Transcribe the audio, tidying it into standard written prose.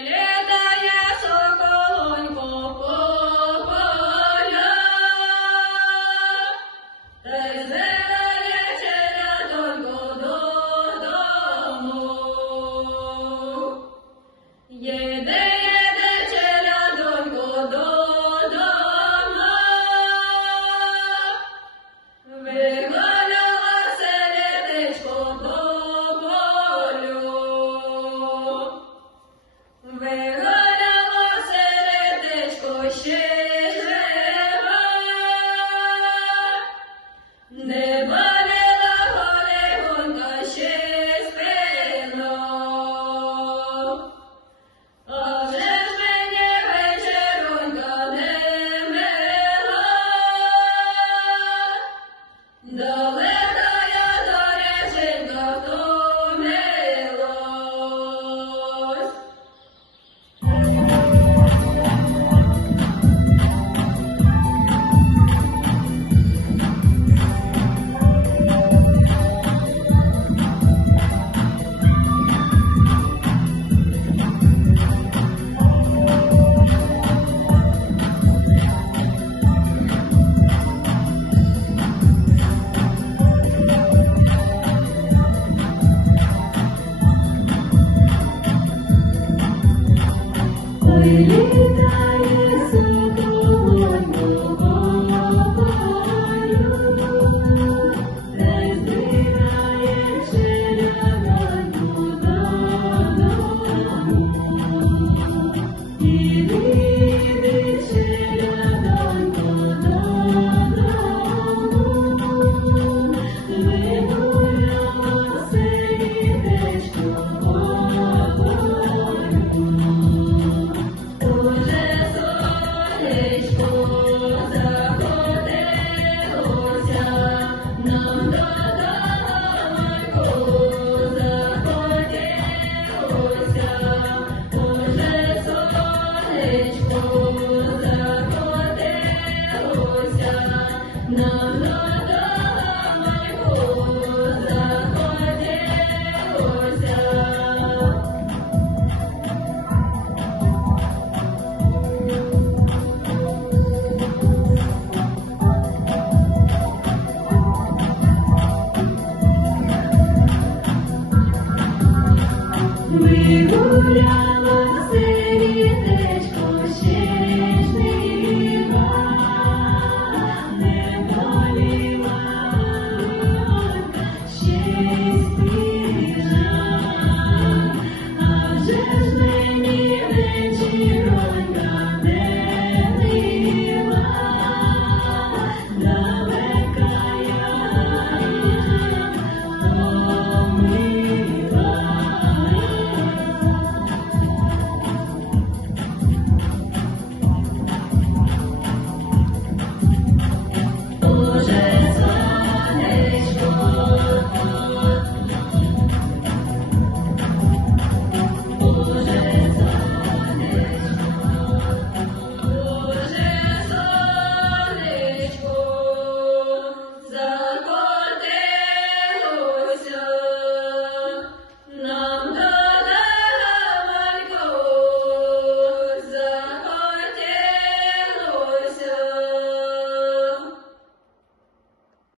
літає соколонько по полях, та й зелене челядонько додому. Єде челядонько додому, виганяла селедечко по полю, виганяла селедечко ще жива, не боліла голегонька ще спину. А вже ж мені вечеронька не мила, далека я зоряшенька втомилась. Літає соколонько по полю, та й збирає челядоньку додому. Іди, челядонько, додому, вигуляла селідечко по полю. Уже сонечко заходилося, нам додому заходилося. Уже сонечко заходилося, нам додому заходилося. Вигуляла селідечко